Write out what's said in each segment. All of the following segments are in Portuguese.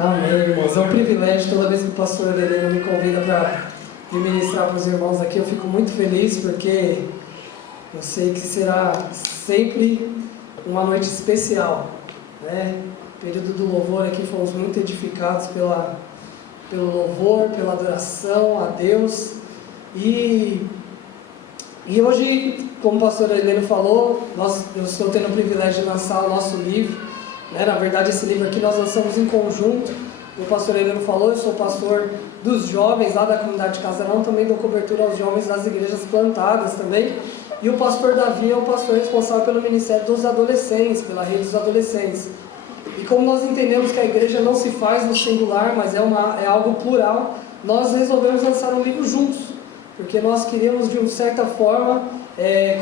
Amém, irmãos. É um privilégio toda vez que o pastor Heleno me convida para ministrar para os irmãos aqui. Eu fico muito feliz porque eu sei que será sempre uma noite especial, né? O período do louvor aqui fomos muito edificados pelo louvor, pela adoração a Deus. E hoje, como o pastor Heleno falou, eu estou tendo o privilégio de lançar o nosso livro. Na verdade, esse livro aqui nós lançamos em conjunto. O pastor Heleno falou, eu sou pastor dos jovens lá da comunidade de Casarão, também dou cobertura aos jovens das igrejas plantadas também. E o pastor Davi é o pastor responsável pelo ministério dos adolescentes, pela rede dos adolescentes. E como nós entendemos que a igreja não se faz no singular, mas é algo plural, nós resolvemos lançar um livro juntos, porque nós queríamos, de uma certa forma,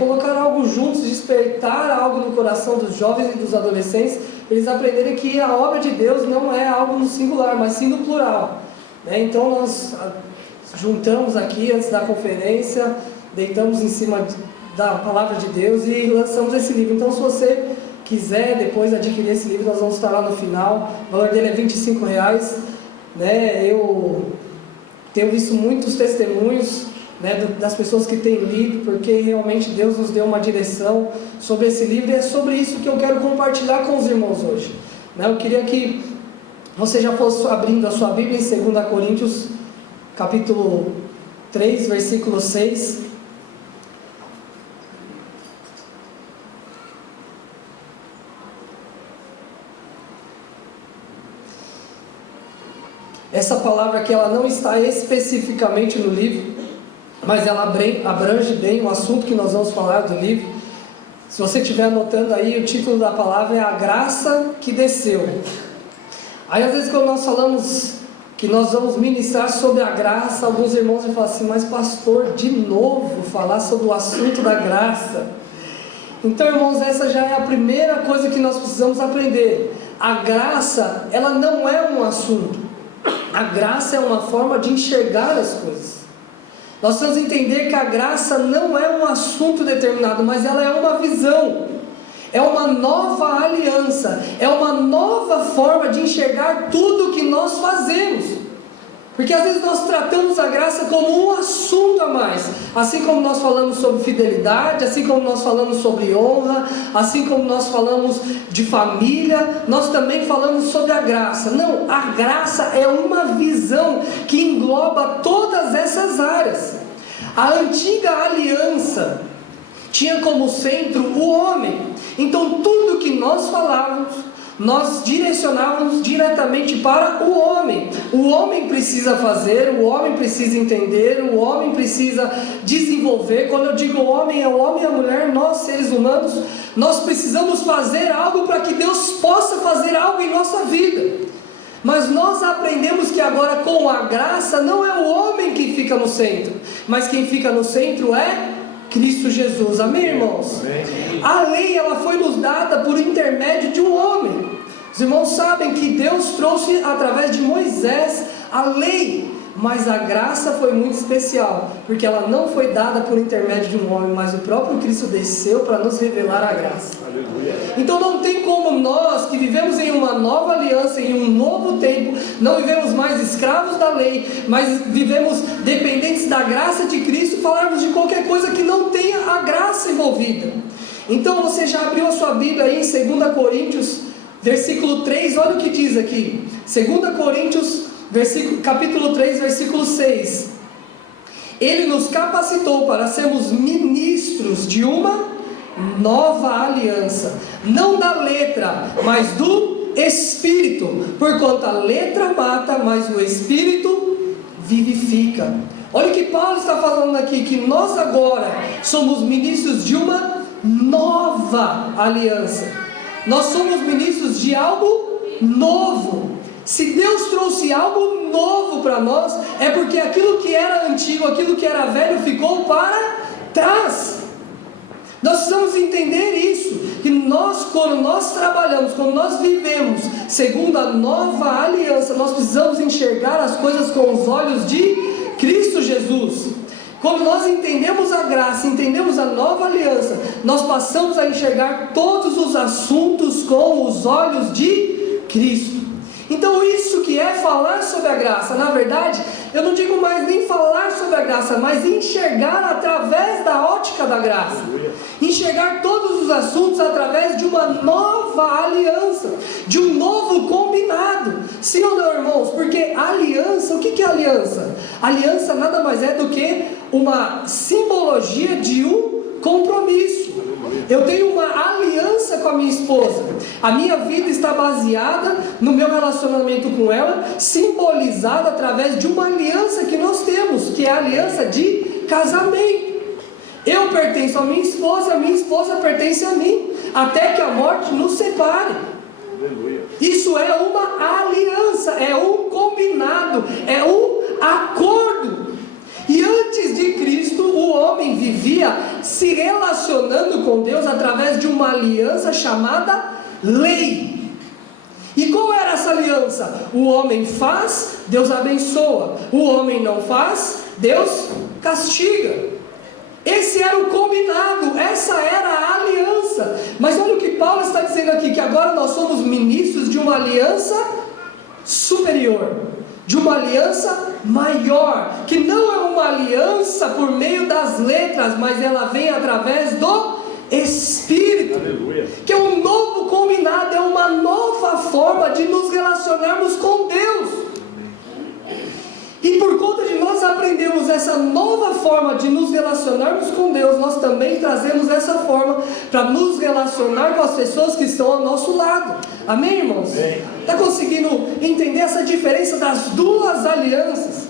colocar algo juntos, despertar algo no coração dos jovens e dos adolescentes, eles aprenderem que a obra de Deus não é algo no singular, mas sim no plural, né? Então nós juntamos aqui antes da conferência, deitamos em cima da palavra de Deus e lançamos esse livro. Então, se você quiser depois adquirir esse livro, nós vamos estar lá no final. O valor dele é R$25, né? Eu tenho visto muitos testemunhos, né, das pessoas que têm lido, porque realmente Deus nos deu uma direção sobre esse livro, e é sobre isso que eu quero compartilhar com os irmãos hoje, né? Eu queria que você já fosse abrindo a sua Bíblia em 2 Coríntios capítulo 3, versículo 6. Essa palavra aqui, ela não está especificamente no livro, mas ela abrange bem o assunto que nós vamos falar do livro. Se você estiver anotando aí, o título da palavra é A Graça que Desceu. Aí às vezes quando nós falamos que nós vamos ministrar sobre a graça, alguns irmãos vão falar assim, mas pastor, de novo falar sobre o assunto da graça? Então, irmãos, essa já é a primeira coisa que nós precisamos aprender. A graça, ela não é um assunto. A graça é uma forma de enxergar as coisas. Nós precisamos entender que a graça não é um assunto determinado, mas ela é uma visão, é uma nova aliança, é uma nova forma de enxergar tudo o que nós fazemos. Porque às vezes nós tratamos a graça como um assunto a mais, assim como nós falamos sobre fidelidade, assim como nós falamos sobre honra, assim como nós falamos de família, nós também falamos sobre a graça. Não, a graça é uma visão que engloba todas essas áreas. A antiga aliança tinha como centro o homem, então tudo que nós falávamos, nós direcionávamos diretamente para o homem. O homem precisa fazer, o homem precisa entender, o homem precisa desenvolver. Quando eu digo homem, é o homem e a mulher, nós seres humanos, nós precisamos fazer algo para que Deus possa fazer algo em nossa vida. Mas nós aprendemos que agora com a graça não é o homem que fica no centro, mas quem fica no centro é Cristo Jesus. Amém, irmãos? Amém. A lei, ela foi nos dada por intermédio de um homem. Os irmãos sabem que Deus trouxe através de Moisés a lei, mas a graça foi muito especial, porque ela não foi dada por intermédio de um homem, mas o próprio Cristo desceu para nos revelar a graça. Aleluia. Então não tem como nós, que vivemos em uma nova aliança, em um novo tempo, não vivemos mais escravos da lei, mas vivemos dependentes da graça de Cristo, falarmos de qualquer coisa que não tenha a graça envolvida. Então você já abriu a sua Bíblia aí em 2 Coríntios, versículo 3, olha o que diz aqui, 2 Coríntios, capítulo 3, versículo 6. Ele nos capacitou para sermos ministros de uma nova aliança, não da letra, mas do Espírito, porquanto a letra mata, mas o Espírito vivifica. Olha o que Paulo está falando aqui, que nós agora somos ministros de uma nova aliança. Nós somos ministros de algo novo. Se Deus trouxe algo novo para nós, é porque aquilo que era antigo, aquilo que era velho, ficou para trás. Nós precisamos entender isso, que nós, quando nós trabalhamos, quando nós vivemos segundo a nova aliança, nós precisamos enxergar as coisas com os olhos de Cristo Jesus. Quando nós entendemos a graça, entendemos a nova aliança, nós passamos a enxergar todos os assuntos com os olhos de Cristo. Então isso que é falar sobre a graça, na verdade, eu não digo mais nem falar sobre a graça, mas enxergar através da ótica da graça. Enxergar todos os assuntos através de uma nova aliança, de um novo combinado. Sim ou não, irmãos? Porque aliança, o que é aliança? Aliança nada mais é do que uma simbologia de um compromisso. Eu tenho uma aliança com a minha esposa. A minha vida está baseada no meu relacionamento com ela, simbolizada através de uma aliança que nós temos, que é a aliança de casamento. Eu pertenço à minha esposa pertence a mim, até que a morte nos separe. Isso é uma aliança, é um combinado, é um acordo. E antes de Cristo, o homem vivia se relacionando com Deus através de uma aliança chamada lei. E qual era essa aliança? O homem faz, Deus abençoa. O homem não faz, Deus castiga. Esse era o combinado, essa era a aliança. Mas olha o que Paulo está dizendo aqui, que agora nós somos ministros de uma aliança superior, de uma aliança maior, que não é uma aliança por meio das letras, mas ela vem através do Espírito. Aleluia. Que é um novo combinado, é uma nova forma de nos relacionarmos com Deus. E por conta de nós aprendermos essa nova forma de nos relacionarmos com Deus, nós também trazemos essa forma para nos relacionar com as pessoas que estão ao nosso lado. Amém, irmãos? Está conseguindo entender essa diferença das duas alianças?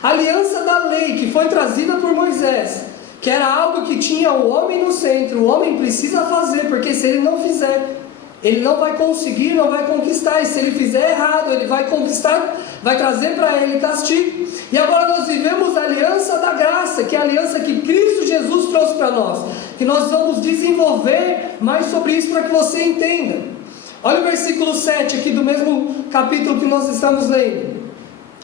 A aliança da lei, que foi trazida por Moisés, que era algo que tinha o homem no centro. O homem precisa fazer, porque se ele não fizer, ele não vai conseguir, não vai conquistar. E se ele fizer errado, ele vai conquistar, vai trazer para ele castigo. E agora nós vivemos a aliança da graça, que é a aliança que Cristo Jesus trouxe para nós, que nós vamos desenvolver mais sobre isso para que você entenda. Olha o versículo 7 aqui do mesmo capítulo que nós estamos lendo.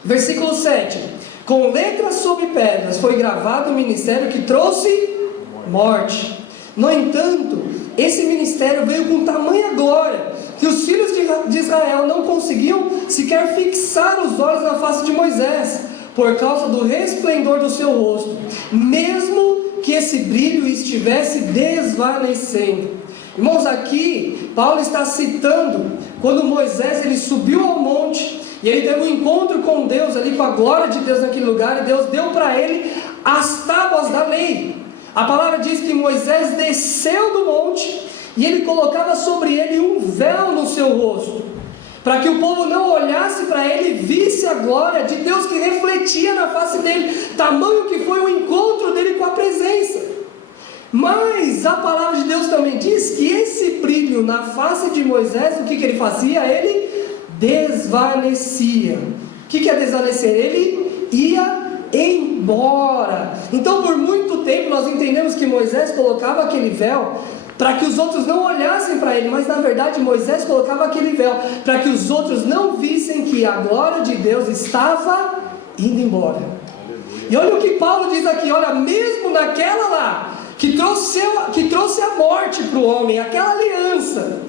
Versículo 7: com letras sobre pedras foi gravado o ministério que trouxe morte. No entanto, esse ministério veio com tamanha glória que os filhos de Israel não conseguiam sequer fixar os olhos na face de Moisés, por causa do resplendor do seu rosto, mesmo que esse brilho estivesse desvanecendo. Irmãos, aqui Paulo está citando quando Moisés ele subiu ao monte e ele teve um encontro com Deus ali, com a glória de Deus naquele lugar, e Deus deu para ele as tábuas da lei. A palavra diz que Moisés desceu do monte e ele colocava sobre ele um véu no seu rosto, para que o povo não olhasse para ele e visse a glória de Deus que refletia na face dele, tamanho que foi o encontro dele com a presença. Mas a palavra de Deus também diz que esse brilho na face de Moisés, o que ele fazia? Ele desvanecia. O que é desvanecer? Ele ia embora. Então por muito tempo nós entendemos que Moisés colocava aquele véu para que os outros não olhassem para ele, mas na verdade Moisés colocava aquele véu para que os outros não vissem que a glória de Deus estava indo embora. E olha o que Paulo diz aqui, olha, mesmo naquela lá que trouxe a morte para o homem, aquela aliança,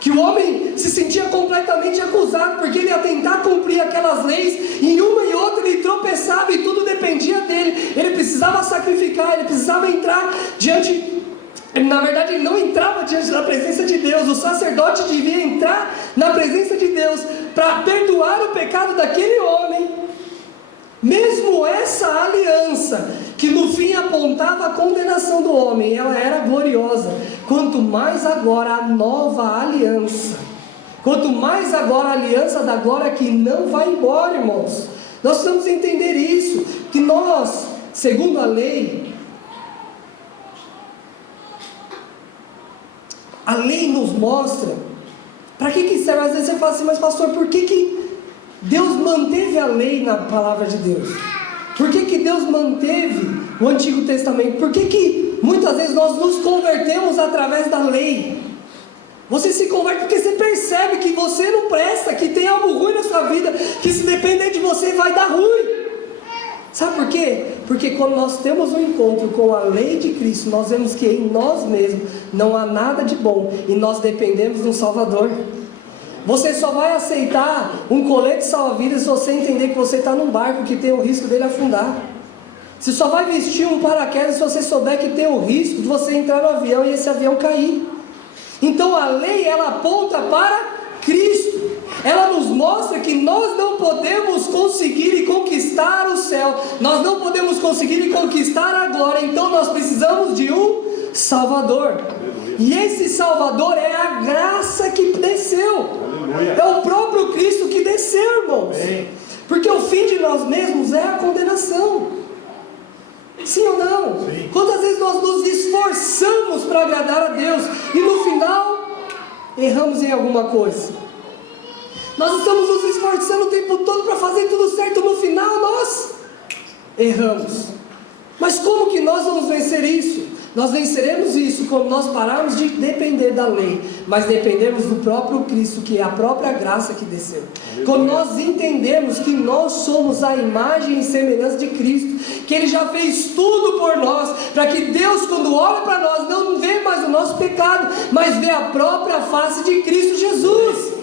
que o homem se sentia completamente acusado, porque ele ia tentar cumprir aquelas leis, e em uma e outra ele tropeçava, e tudo dependia dele. Ele precisava sacrificar, ele precisava entrar diante, na verdade ele não entrava diante da presença de Deus. O sacerdote devia entrar na presença de Deus para perdoar o pecado daquele homem. Mesmo essa aliança, que no fim apontava a condenação do homem, ela era gloriosa. Quanto mais agora a nova aliança, quanto mais agora a aliança da glória que não vai embora, irmãos. Nós precisamos entender isso, que nós, segundo a lei nos mostra, para que serve? Às vezes você fala assim, mas pastor, por que Deus manteve a lei na palavra de Deus? Por que Deus manteve o Antigo Testamento? Por que muitas vezes nós nos convertemos através da lei? Você se converte porque você percebe que você não presta, que tem algo ruim na sua vida, que se depender de você vai dar ruim. Sabe por quê? Porque quando nós temos um encontro com a lei de Cristo, nós vemos que em nós mesmos não há nada de bom, e nós dependemos de um Salvador. Você só vai aceitar um colete salva-vidas se você entender que você está num barco que tem o risco dele afundar. Você só vai vestir um paraquedas se você souber que tem o risco de você entrar no avião e esse avião cair. Então a lei, ela aponta para Cristo. Ela nos mostra que nós não podemos conseguir e conquistar o céu. Nós não podemos conseguir e conquistar a glória. Então nós precisamos de um Salvador. E esse Salvador é a graça que desceu. É o próprio Cristo que desceu, irmãos. Porque o fim de nós mesmos é a condenação. Sim ou não? Sim. Quantas vezes nós nos esforçamos para agradar a Deus e no final erramos em alguma coisa? Nós estamos nos esforçando o tempo todo para fazer tudo certo, no final nós erramos. Mas como que nós vamos vencer isso? Nós venceremos isso quando nós pararmos de depender da lei, mas dependemos do próprio Cristo, que é a própria graça que desceu. Quando nós entendemos que nós somos a imagem e semelhança de Cristo, que Ele já fez tudo por nós, para que Deus, quando olha para nós, não vê mais o nosso pecado, mas vê a própria face de Cristo Jesus.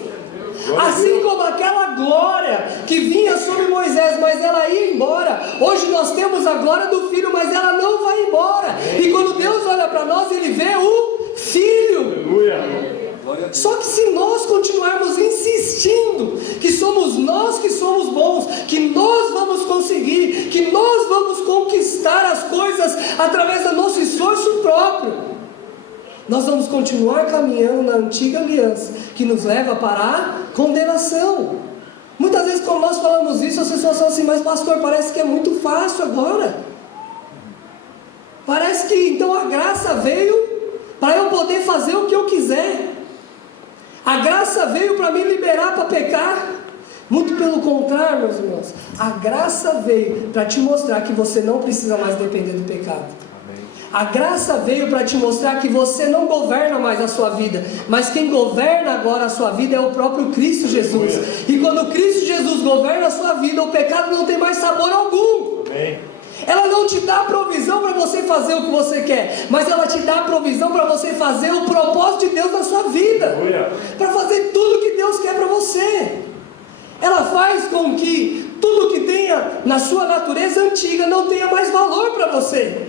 Assim como aquela glória que vinha sobre Moisés, mas ela ia embora, hoje nós temos a glória do Filho, mas ela não vai embora. E quando Deus olha para nós, Ele vê o Filho. Só que se nós continuarmos insistindo que somos nós que somos bons, que nós vamos conseguir, que nós vamos conquistar as coisas através do nosso esforço próprio, nós vamos continuar caminhando na antiga aliança, que nos leva para a condenação. Muitas vezes quando nós falamos isso, as pessoas falam assim: mas pastor, parece que é muito fácil agora. Parece que então a graça veio para eu poder fazer o que eu quiser. A graça veio para me liberar para pecar. Muito pelo contrário, meus irmãos. A graça veio para te mostrar que você não precisa mais depender do pecado. A graça veio para te mostrar que você não governa mais a sua vida, mas quem governa agora a sua vida é o próprio Cristo Jesus. E quando Cristo Jesus governa a sua vida, o pecado não tem mais sabor algum. Ela não te dá provisão para você fazer o que você quer, mas ela te dá provisão para você fazer o propósito de Deus na sua vida, para fazer tudo que Deus quer para você. Ela faz com que tudo que tenha na sua natureza antiga não tenha mais valor para você.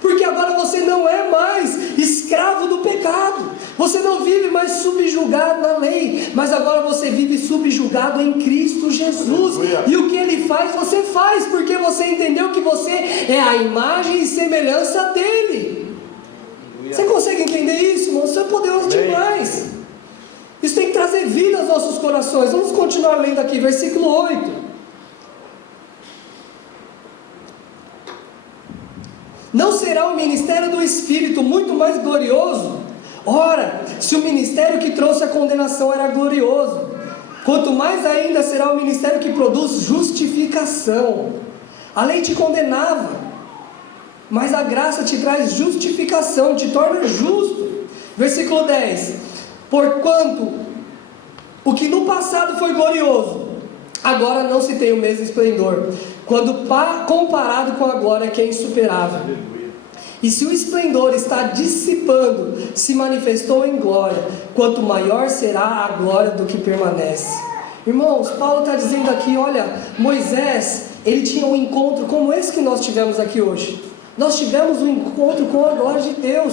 Porque agora você não é mais escravo do pecado. Você não vive mais subjugado na lei, mas agora você vive subjugado em Cristo Jesus. E o que Ele faz, você faz, porque você entendeu que você é a imagem e semelhança dEle. Você consegue entender isso, irmão? Isso é poderoso demais. Isso tem que trazer vida aos nossos corações. Vamos continuar lendo aqui, versículo 8. Não será o ministério do Espírito muito mais glorioso? Ora, se o ministério que trouxe a condenação era glorioso, quanto mais ainda será o ministério que produz justificação. A lei te condenava, mas a graça te traz justificação, te torna justo. Versículo 10. Porquanto o que no passado foi glorioso, agora não se tem o mesmo esplendor, quando comparado com a glória que é insuperável. E se o esplendor está dissipando, se manifestou em glória, quanto maior será a glória do que permanece. Irmãos, Paulo está dizendo aqui, olha, Moisés, ele tinha um encontro como esse que nós tivemos aqui hoje. Nós tivemos um encontro com a glória de Deus.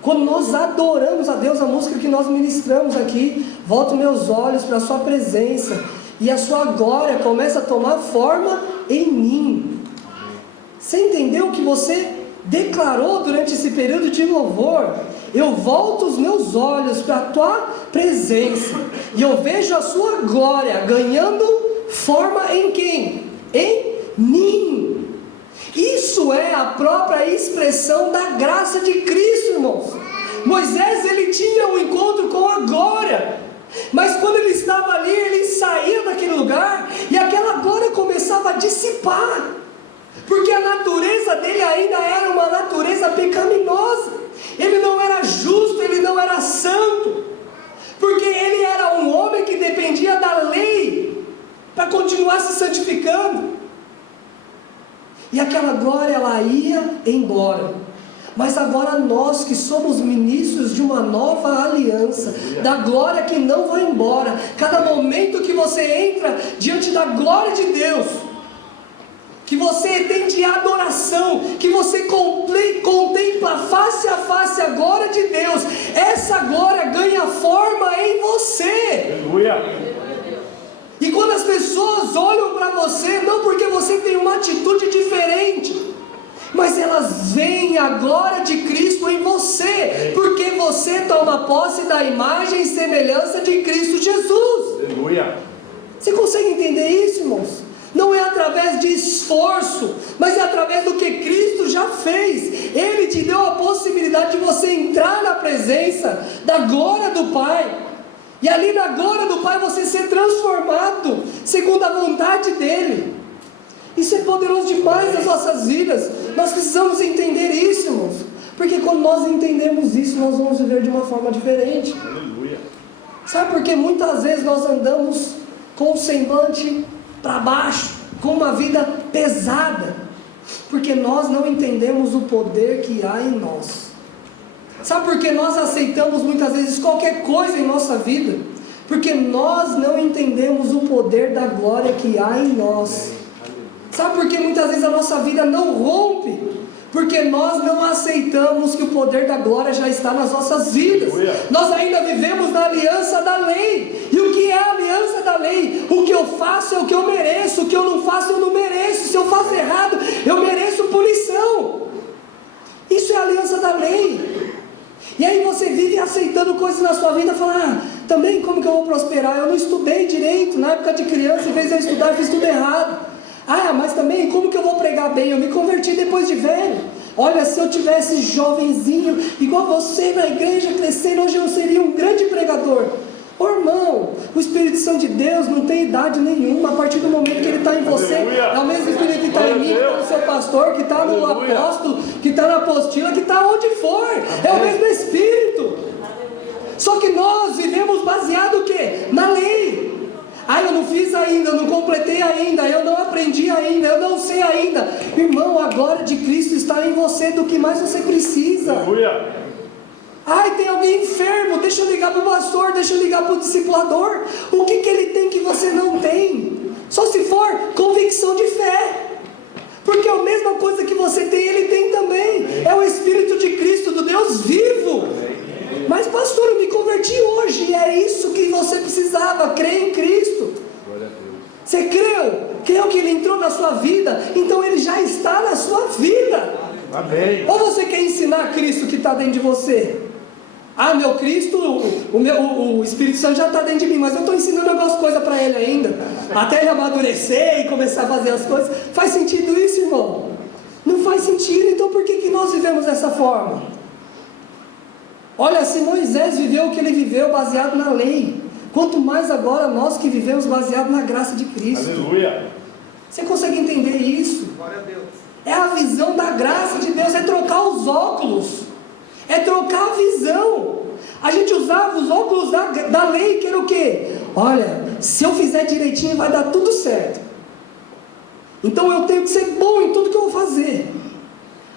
Quando nós adoramos a Deus, a música que nós ministramos aqui, volto meus olhos para a sua presença, e a sua glória começa a tomar forma em mim. Você entendeu o que você declarou durante esse período de louvor? Eu volto os meus olhos para a tua presença, e eu vejo a sua glória ganhando forma em quem? Em mim. Isso é a própria expressão da graça de Cristo, irmãos. Moisés, ele tinha um encontro com a glória, mas quando ele estava ali, ele saía daquele lugar e aquela glória começava a dissipar, porque a natureza dele ainda era uma natureza pecaminosa. Ele não era justo, ele não era santo, porque ele era um homem que dependia da lei para continuar se santificando. E aquela glória, ela ia embora. Mas agora nós que somos ministros de uma nova aliança, da glória que não vai embora, cada momento que você entra diante da glória de Deus, que você tem de adoração, que você contempla face a face a glória de Deus, essa glória ganha forma em você. Aleluia. E quando as pessoas olham para você, não porque você tem uma atitude diferente, mas elas veem a glória de Cristo em você, porque você toma posse da imagem e semelhança de Cristo Jesus. Aleluia. Você consegue entender isso, irmãos? Não é através de esforço, mas é através do que Cristo já fez. Ele te deu a possibilidade de você entrar na presença da glória do Pai, e ali na glória do Pai você ser transformado segundo a vontade dEle. Isso é poderoso demais nas nossas vidas. Nós precisamos entender isso, irmãos, porque quando nós entendemos isso, nós vamos viver de uma forma diferente. Aleluia. Sabe por que muitas vezes nós andamos com o semblante para baixo, com uma vida pesada? Porque nós não entendemos o poder que há em nós. Sabe por que nós aceitamos muitas vezes qualquer coisa em nossa vida? Porque nós não entendemos o poder da glória que há em nós. Sabe por que muitas vezes a nossa vida não rompe? Porque nós não aceitamos que o poder da glória já está nas nossas vidas. Nós ainda vivemos na aliança da lei. E o que é a aliança da lei? O que eu faço é o que eu mereço, o que eu não faço eu não mereço. Se eu faço errado, eu mereço punição. Isso é a aliança da lei. E aí você vive aceitando coisas na sua vida e fala, também como que eu vou prosperar? Eu não estudei direito, na época de criança, em vez de eu estudar, eu fiz tudo errado. Mas também como que eu vou pregar bem? Eu me converti depois de velho. Olha, se eu tivesse jovenzinho, igual você na igreja, crescendo, hoje eu seria um grande pregador. Irmão, o Espírito Santo de Deus não tem idade nenhuma. A partir do momento que ele está em você, é o mesmo Espírito que está em mim, que está no seu pastor, que está no apóstolo, que está na apostila, que está onde for. É o mesmo Espírito. Só que nós vivemos baseado o quê? Na lei. Eu não fiz ainda, eu não completei ainda, eu não aprendi ainda, eu não sei ainda. Irmão, a glória de Cristo está em você, do que mais você precisa. Aleluia. Tem alguém enfermo, deixa eu ligar para o pastor, deixa eu ligar para o discipulador. O que ele tem que você não tem? Só se for convicção de fé. Porque a mesma coisa que você tem, ele tem também. É o Espírito de Cristo, do Deus vivo. Mas pastor, eu me converti hoje, e é isso que você precisava, crer em Cristo. Você creu que Ele entrou na sua vida, então Ele já está na sua vida. Amém. Ou você quer ensinar Cristo que está dentro de você? Meu Cristo, o Espírito Santo já está dentro de mim, mas eu estou ensinando algumas coisas para ele ainda, até ele amadurecer e começar a fazer as coisas. Faz sentido isso, irmão? Não faz sentido. Então por que nós vivemos dessa forma? Olha, se Moisés viveu o que ele viveu baseado na lei, quanto mais agora nós que vivemos baseado na graça de Cristo. Aleluia. Você consegue entender isso? Glória a Deus. É a visão da graça de Deus, é trocar os óculos, é trocar a visão. A gente usava os óculos da lei, que era o quê? Olha, se eu fizer direitinho vai dar tudo certo, então eu tenho que ser bom em tudo que eu vou fazer.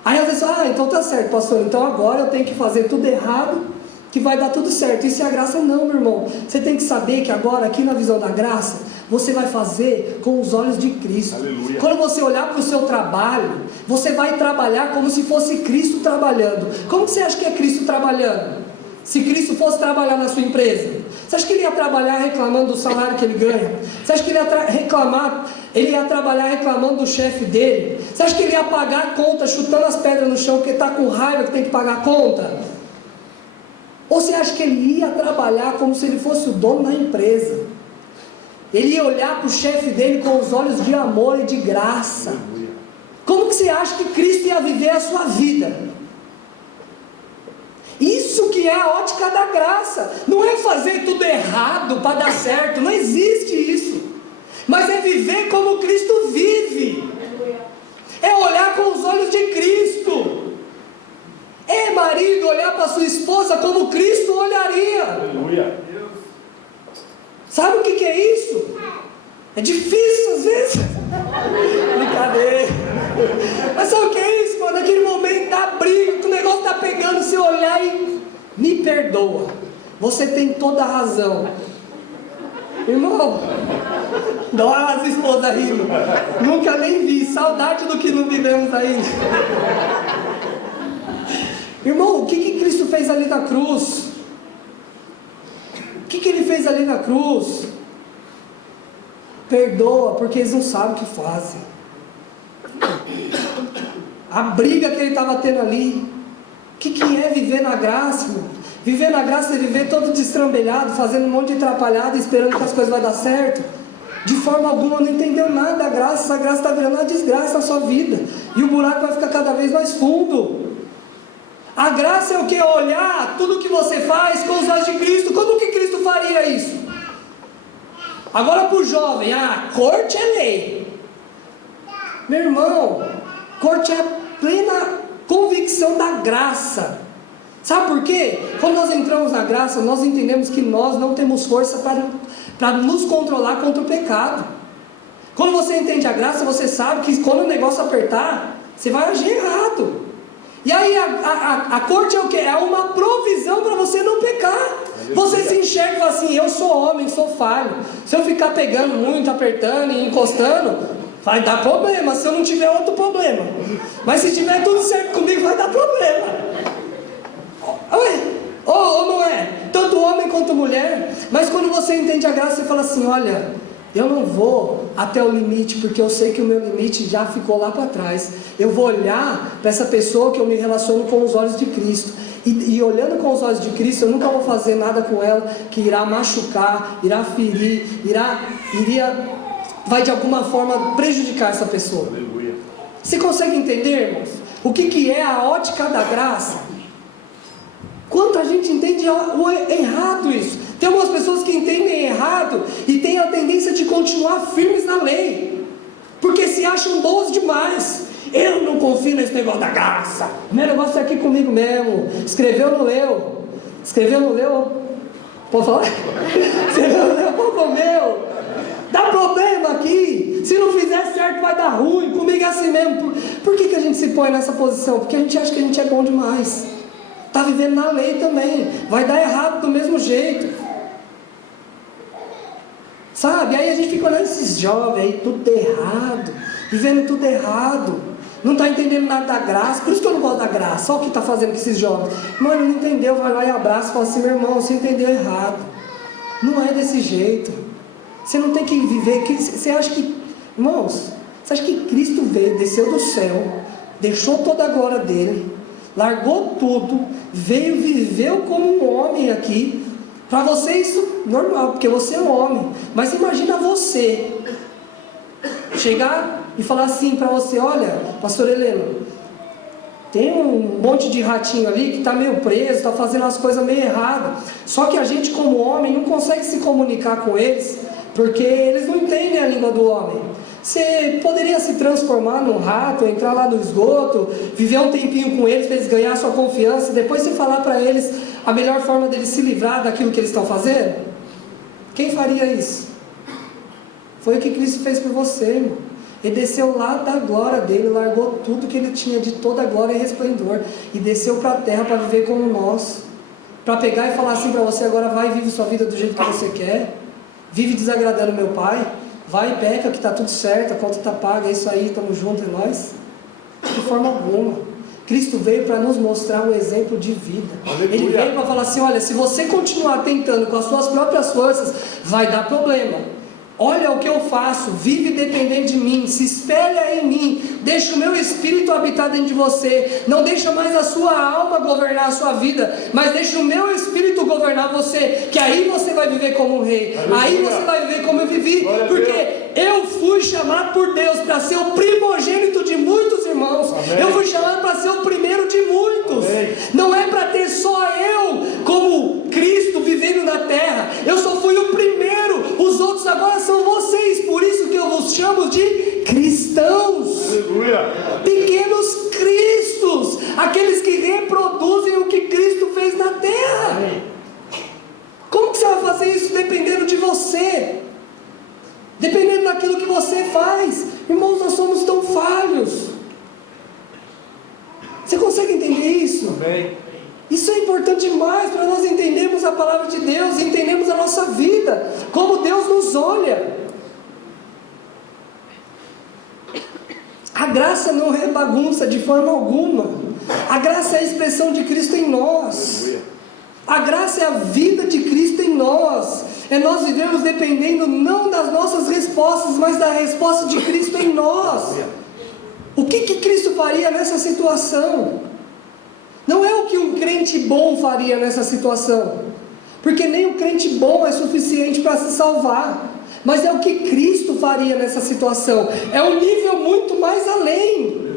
Aí às vezes, então tá certo, pastor, então agora eu tenho que fazer tudo errado, que vai dar tudo certo. Isso é a graça? Não, meu irmão. Você tem que saber que agora, aqui na visão da graça, você vai fazer com os olhos de Cristo. Aleluia. Quando você olhar para o seu trabalho, você vai trabalhar como se fosse Cristo trabalhando. Como que você acha que é Cristo trabalhando? Se Cristo fosse trabalhar na sua empresa, você acha que ele ia trabalhar reclamando do salário que ele ganha? Você acha que ele ia trabalhar reclamando do chefe dele? Você acha que ele ia pagar a conta chutando as pedras no chão porque está com raiva que tem que pagar a conta? Ou você acha que ele ia trabalhar como se ele fosse o dono da empresa? Ele ia olhar para o chefe dele com os olhos de amor e de graça. Como que você acha que Cristo ia viver a sua vida? Isso que é a ótica da graça. Não é fazer tudo errado para dar certo, não existe isso. Mas é viver como Cristo vive. É olhar com os olhos de Cristo. É, marido, olhar para sua esposa como Cristo olharia. Aleluia. Sabe o que é isso? É difícil às vezes. Brincadeira. Mas sabe o que é isso, mano? Naquele momento da briga, que o negócio Você tem toda a razão. Irmão, dá as esposas rindo. Nunca nem vi, saudade do que não vivemos ainda. Irmão, o que Cristo fez ali na cruz? O que Ele fez ali na cruz? Perdoa, porque eles não sabem o que fazem. A briga que ele estava tendo ali. O que é viver na graça, irmão? Viver na graça é viver todo destrambelhado, fazendo um monte de atrapalhada, esperando que as coisas vão dar certo. De forma alguma, não entendeu nada da graça. Essa graça está virando uma desgraça na sua vida. E o buraco vai ficar cada vez mais fundo. A graça é o que? Olhar tudo que você faz com os olhos de Cristo. Como que Cristo faria isso? Agora para o jovem, corte é lei. Meu irmão, corte é a plena convicção da graça. Sabe por quê? Quando nós entramos na graça, nós entendemos que nós não temos força para nos controlar contra o pecado. Quando você entende a graça, você sabe que quando o negócio apertar, você vai agir errado. E aí a corte é o quê? É uma provisão para você não pecar. Você se enxerga e fala assim, eu sou homem, sou falho. Se eu ficar pegando muito, apertando e encostando, vai dar problema, se eu não tiver outro problema. Mas se tiver tudo certo comigo, vai dar problema. Ou não é? Tanto homem quanto mulher. Mas quando você entende a graça, você fala assim, olha, eu não vou até o limite, porque eu sei que o meu limite já ficou lá para trás. Eu vou olhar para essa pessoa que eu me relaciono com os olhos de Cristo. E olhando com os olhos de Cristo, eu nunca vou fazer nada com ela que irá machucar, irá ferir, vai de alguma forma prejudicar essa pessoa. Aleluia. Você consegue entender, irmãos? O que é a ótica da graça? Quanta gente entende errado isso. Tem algumas pessoas que entendem errado e têm a tendência de continuar firmes na lei, porque se acham bons demais. Eu não confio nesse negócio da graça. O meu negócio é aqui comigo mesmo. Escreveu, não leu. Escreveu, não leu. Pode falar? Escreveu, não leu, pô, meu. Dá problema aqui. Se não fizer certo, vai dar ruim. Comigo é assim mesmo. Por que a gente se põe nessa posição? Porque a gente acha que a gente é bom demais. Está vivendo na lei também. Vai dar errado do mesmo jeito. Sabe? Aí a gente fica olhando esses jovens aí, tudo errado. Vivendo tudo errado. Não está entendendo nada da graça. Por isso que eu não gosto da graça. Olha o que está fazendo com esses jovens. Mano, não entendeu, vai lá e abraça e fala assim, meu irmão, você entendeu errado. Não é desse jeito. Você não tem que viver. Você acha que, irmãos, você acha que Cristo veio, desceu do céu, deixou toda a glória dele, largou tudo, veio, viveu como um homem aqui. Para você isso normal, porque você é um homem. Mas imagina você chegar e falar assim para você, olha, pastor Helena, tem um monte de ratinho ali que está meio preso, está fazendo as coisas meio erradas. Só que a gente como homem não consegue se comunicar com eles, porque eles não entendem a língua do homem. Você poderia se transformar num rato, entrar lá no esgoto, viver um tempinho com eles, para eles ganhar sua confiança, e depois você falar para eles a melhor forma deles se livrar daquilo que eles estão fazendo? Quem faria isso? Foi o que Cristo fez por você, irmão. Ele desceu lá da glória dele, largou tudo que ele tinha de toda a glória e resplendor, e desceu para a terra para viver como nós, para pegar e falar assim para você, agora vai e vive sua vida do jeito que você quer, vive desagradando meu pai, vai e peca que está tudo certo, a conta está paga, é isso aí, estamos juntos, é nós. De forma alguma. Cristo veio para nos mostrar um exemplo de vida. Aleluia. Ele veio para falar assim, olha, se você continuar tentando com as suas próprias forças, vai dar problema. Olha o que eu faço, vive dependente de mim, se espelha em mim, deixa o meu espírito habitar dentro de você, não deixa mais a sua alma governar a sua vida, mas deixa o meu espírito governar você, que aí você vai viver como um rei. Aleluia. Aí você vai viver como eu vivi, porque eu fui chamado por Deus para ser o primogênito de muitos irmãos. Amém. Eu fui chamado para ser o primeiro de muitos. Amém. Não é para ter só eu como Cristo vivendo na terra, eu só fui o primeiro, os outros agora são vocês, por isso que eu vos chamo de cristãos. Aleluia. Pequenos cristos, aqueles que reproduzem o que Cristo fez na terra. Amém. Como que você vai fazer isso dependendo de você? Dependendo daquilo que você faz. Irmãos, nós somos tão falhos. Você consegue entender isso? Amém. Isso é importante demais para nós entendermos a palavra de Deus, entendermos a nossa vida, como Deus nos olha. A graça não é bagunça de forma alguma. A graça é a expressão de Cristo em nós. A graça é a vida de Cristo em nós. É nós vivemos dependendo não das nossas respostas, mas da resposta de Cristo em nós. O que Cristo faria nessa situação? Não é o que um crente bom faria nessa situação, porque nem o crente bom é suficiente para se salvar, mas é o que Cristo faria nessa situação. É um nível muito mais além.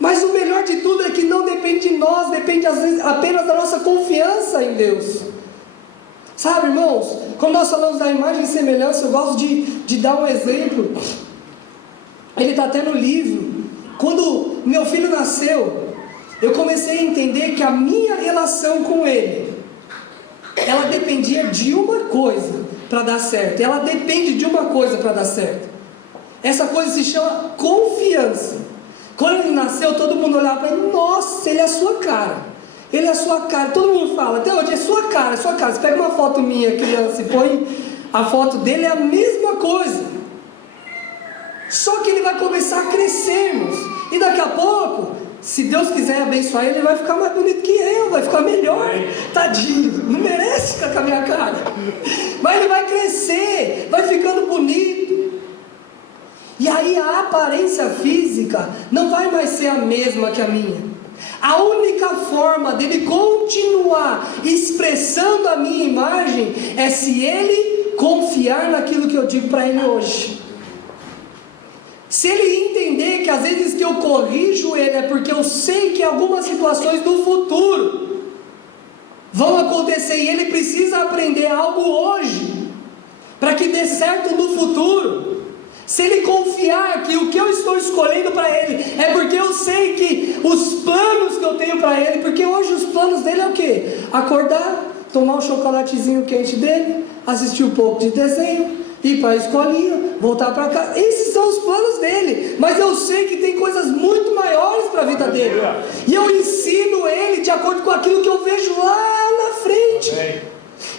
Mas o melhor de tudo é que não depende de nós, depende às vezes apenas da nossa confiança em Deus. Sabe, irmãos, quando nós falamos da imagem e semelhança, eu gosto de dar um exemplo. Ele está até no livro. Quando meu filho nasceu, eu comecei a entender que a minha relação com ele, ela dependia de uma coisa para dar certo. Ela depende de uma coisa para dar certo. Essa coisa se chama confiança. Quando ele nasceu, todo mundo olhava para ele: nossa, ele é a sua cara. Ele é a sua cara. Todo mundo fala, até hoje, é sua cara, é sua cara. Você pega uma foto minha, criança, e põe a foto dele, é a mesma coisa. Só que ele vai começar a crescermos. E daqui a pouco, se Deus quiser abençoar ele, vai ficar mais bonito que eu, vai ficar melhor. Tadinho, não merece ficar com a minha cara. Mas ele vai crescer, vai ficando bonito. E aí a aparência física não vai mais ser a mesma que a minha. A única forma dele continuar expressando a minha imagem é se ele confiar naquilo que eu digo para ele hoje. Se ele entender que às vezes que eu corrijo ele é porque eu sei que algumas situações do futuro vão acontecer e ele precisa aprender algo hoje para que dê certo no futuro. Se ele confiar que o que eu estou escolhendo para ele é porque eu sei que os planos que eu tenho para ele, porque hoje os planos dele é o quê? Acordar, tomar um chocolatezinho quente dele, assistir um pouco de desenho, ir para a escolinha, voltar para casa. Esses são os planos dele. Mas eu sei que tem coisas muito maiores para a vida dele. E eu ensino ele de acordo com aquilo que eu vejo lá na frente.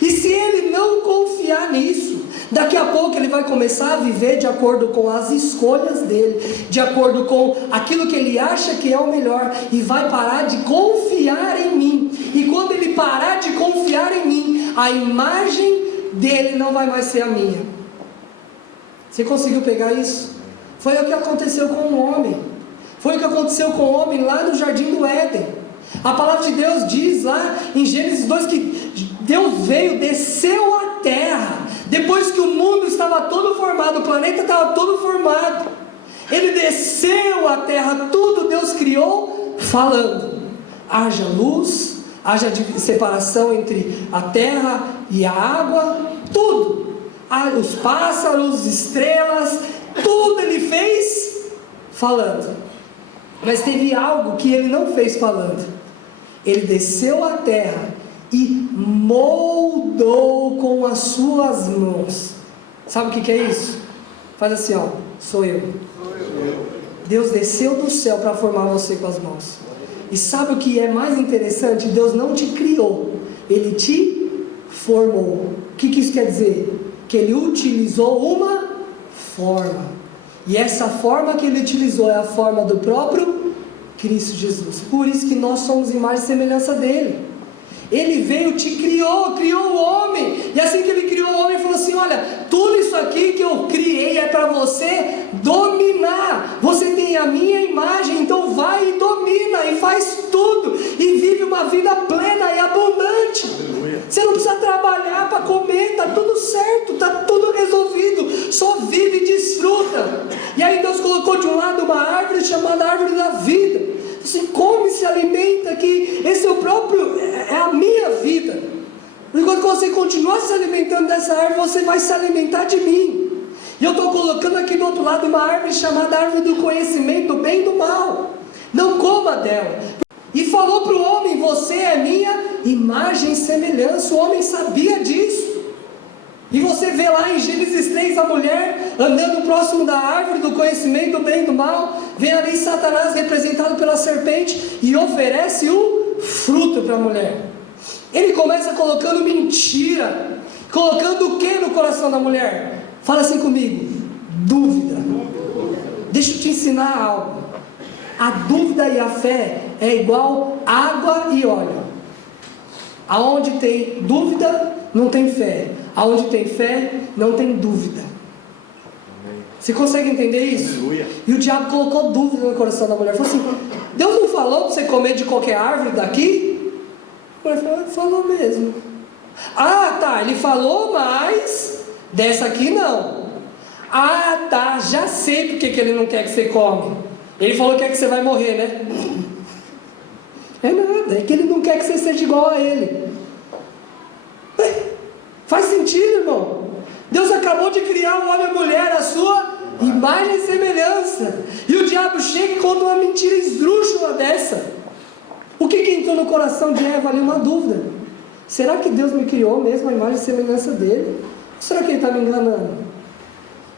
E se ele não confiar nisso, daqui a pouco ele vai começar a viver de acordo com as escolhas dele, de acordo com aquilo que ele acha que é o melhor, e vai parar de confiar em mim. E quando ele parar de confiar em mim, a imagem dele não vai mais ser a minha. Você conseguiu pegar isso? Foi o que aconteceu com o homem. Foi o que aconteceu com o homem lá no Jardim do Éden. A palavra de Deus diz lá em Gênesis 2 que Deus veio, desceu à terra, depois que o mundo estava todo formado, o planeta estava todo formado. Ele desceu à terra, tudo Deus criou, falando: haja luz, haja separação entre a terra e a água, tudo. Os pássaros, estrelas, tudo ele fez falando. Mas teve algo que ele não fez falando. Ele desceu à terra e moldou com as suas mãos. Sabe o que é isso? Faz assim, ó. Sou eu. Deus desceu do céu para formar você com as mãos. E sabe o que é mais interessante? Deus não te criou, Ele te formou. O que isso quer dizer? Que Ele utilizou uma forma. E essa forma que Ele utilizou é a forma do próprio Cristo Jesus. Por isso que nós somos imagem e semelhança dEle. Ele veio, te criou, criou o homem. E assim que Ele criou o homem, Ele falou assim: olha, tudo isso aqui que eu criei é para você dominar. Você tem a minha imagem, então vai e domina, e faz tudo, e vive uma vida plena e abundante. Você não precisa trabalhar para comer, está tudo certo, está tudo resolvido. Só vive e desfruta. E aí Deus colocou de um lado uma árvore chamada árvore da vida. Você come, se alimenta, que esse é o próprio, é a minha vida. Enquanto você continuar se alimentando dessa árvore, você vai se alimentar de mim. E eu estou colocando aqui do outro lado uma árvore chamada árvore do conhecimento do bem e do mal. Não coma dela. E falou para o homem: você é minha imagem e semelhança. O homem sabia disso. E você vê lá em Gênesis 3 a mulher andando próximo da árvore do conhecimento do bem e do mal. Vem ali Satanás representado pela serpente e oferece o fruto para a mulher. Ele começa colocando mentira, colocando o que no coração da mulher? Fala assim comigo: dúvida. Deixa eu te ensinar algo. A dúvida e a fé é igual água e óleo. Aonde tem dúvida, não tem fé. Aonde tem fé, não tem dúvida. Você consegue entender isso? Aleluia. E o diabo colocou dúvida no coração da mulher. Falou assim: Deus não falou para você comer de qualquer árvore daqui? A mulher falou: falou mesmo. Ah, tá, ele falou, mas dessa aqui não. Ah, tá, já sei porque que ele não quer que você come. Ele falou que quer que você vai morrer, né? É nada, é que ele não quer que você seja igual a ele. Faz sentido, irmão? Deus acabou de criar o homem e a mulher, a sua imagem e semelhança. E o diabo chega e conta uma mentira esdrúxula dessa. O que entrou no coração de Eva ali? Uma dúvida. Será que Deus me criou mesmo a imagem e semelhança dele? Ou será que ele está me enganando?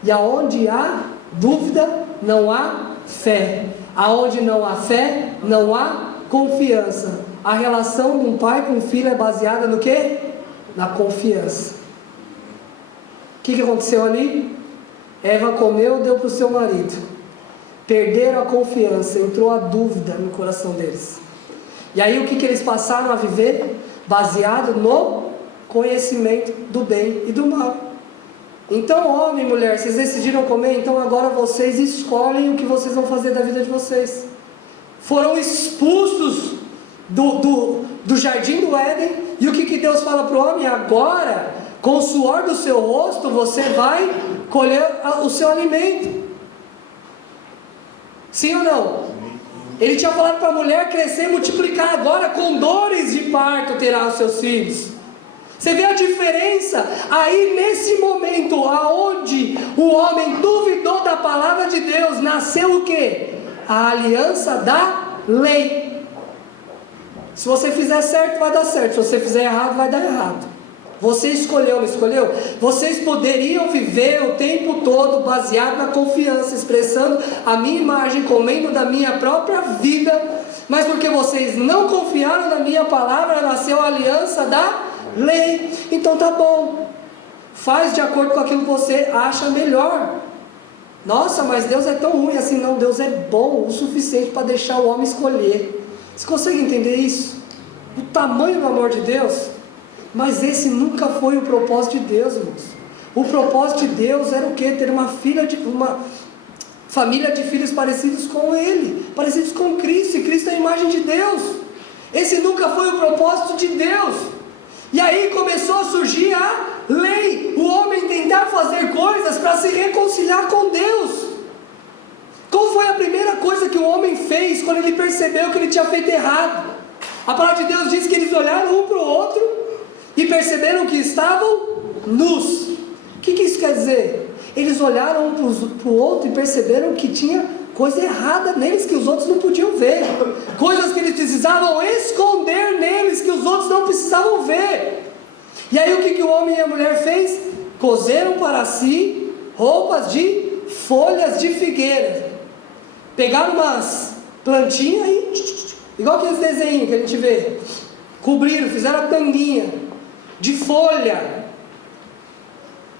E aonde há dúvida, não há fé. Aonde não há fé, não há confiança. A relação de um pai com um filho é baseada no quê? Na confiança. O que aconteceu ali? Eva comeu, deu para o seu marido. Perderam a confiança, entrou a dúvida no coração deles. E aí o que eles passaram a viver? Baseado no conhecimento do bem e do mal. Então, homem e mulher, vocês decidiram comer, então agora vocês escolhem o que vocês vão fazer da vida de vocês. Foram expulsos do jardim do Éden. E o que Deus fala para o homem? Agora, com o suor do seu rosto, você vai colher o seu alimento. Sim ou não? Ele tinha falado para a mulher crescer e multiplicar. Agora, com dores de parto, terá os seus filhos. Você vê a diferença? Aí nesse momento, aonde o homem duvidou da palavra de Deus, nasceu o quê? A aliança da lei. Se você fizer certo, vai dar certo. Se você fizer errado, vai dar errado. Você escolheu, não escolheu? Vocês poderiam viver o tempo todo baseado na confiança, expressando a minha imagem, comendo da minha própria vida, mas porque vocês não confiaram na minha palavra, nasceu a aliança da lei. Então tá bom, faz de acordo com aquilo que você acha melhor. Nossa, mas Deus é tão ruim assim. Não, Deus é bom o suficiente para deixar o homem escolher. Você consegue entender isso? O tamanho do amor de Deus? Mas esse nunca foi o propósito de Deus, irmãos. O propósito de Deus era o quê? Ter uma família de filhos parecidos com Ele, parecidos com Cristo, e Cristo é a imagem de Deus. Esse nunca foi o propósito de Deus. E aí começou a surgir a lei, o homem tentar fazer coisas para se reconciliar com Deus. Qual foi a primeira coisa que o homem fez quando ele percebeu que ele tinha feito errado? A palavra de Deus diz que eles olharam um para o outro e perceberam que estavam nus. O que isso quer dizer? Eles olharam um para o outro e perceberam que tinha coisa errada neles que os outros não podiam ver, coisas que eles precisavam esconder neles que os outros não precisavam ver. E aí o que o homem e a mulher fez? Coseram para si roupas de folhas de figueira, pegaram umas plantinhas e, igual aqueles desenhos que a gente vê, cobriram, fizeram a tanguinha de folha.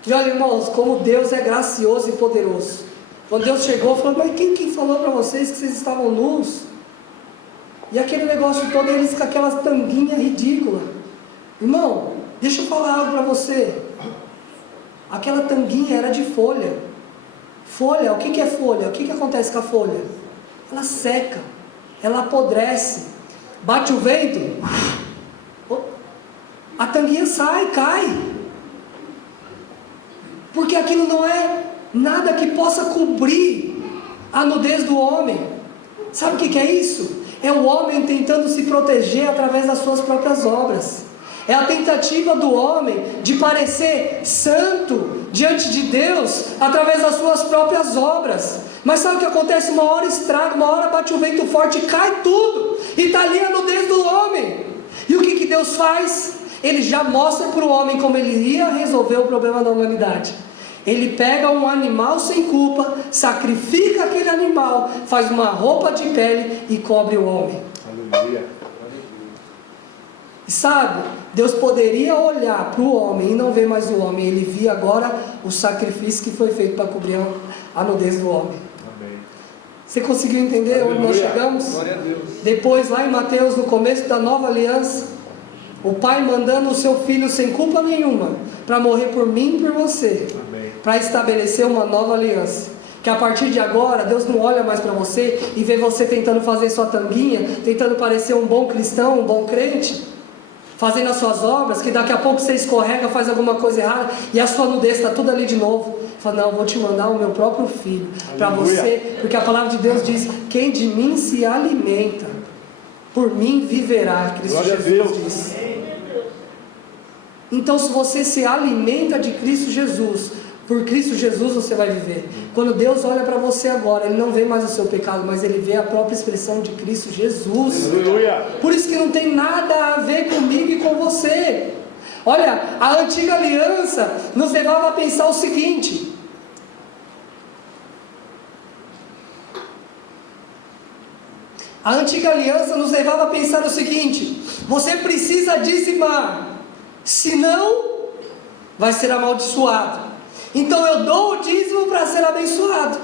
E olha, irmãos, como Deus é gracioso e poderoso. Quando Deus chegou, falou: mas quem falou para vocês que vocês estavam nus? E aquele negócio todo, eles com aquelas tanguinhas ridículas. Irmão, deixa eu falar algo para você. Aquela tanguinha era de folha. Folha, o que é folha? O que acontece com a folha? Ela seca, ela apodrece, bate o vento, a tanguinha sai, cai, porque aquilo não é nada que possa cobrir a nudez do homem. Sabe o que é isso? É o homem tentando se proteger através das suas próprias obras. É a tentativa do homem de parecer santo diante de Deus através das suas próprias obras. Mas sabe o que acontece? Uma hora estraga, uma hora bate um vento forte e cai tudo, e está ali a nudez do homem. E o que Deus faz? Ele já mostra para o homem como ele iria resolver o problema da humanidade. Ele pega um animal sem culpa, sacrifica aquele animal, faz uma roupa de pele e cobre o homem. Aleluia. E sabe, Deus poderia olhar para o homem e não ver mais o homem. Ele via agora o sacrifício que foi feito para cobrir a nudez do homem. Amém. Você conseguiu entender onde nós chegamos? Glória a Deus. Depois lá em Mateus, no começo da nova aliança, o Pai mandando o seu Filho sem culpa nenhuma para morrer por mim e por você, para estabelecer uma nova aliança. Que a partir de agora, Deus não olha mais para você e vê você tentando fazer sua tanguinha, tentando parecer um bom cristão, um bom crente, fazendo as suas obras, que daqui a pouco você escorrega, faz alguma coisa errada e a sua nudez está tudo ali de novo. Fala, não, vou te mandar o meu próprio Filho para você, porque a palavra de Deus diz: quem de mim se alimenta, por mim viverá. Cristo Jesus diz. Então, se você se alimenta de Cristo Jesus, por Cristo Jesus você vai viver. Quando Deus olha para você agora, Ele não vê mais o seu pecado, mas Ele vê a própria expressão de Cristo Jesus. Aleluia. Por isso que não tem nada a ver comigo e com você. Olha, a antiga aliança nos levava a pensar o seguinte: a antiga aliança nos levava a pensar o seguinte: você precisa dizimar, senão vai ser amaldiçoado. Então eu dou o dízimo para ser abençoado.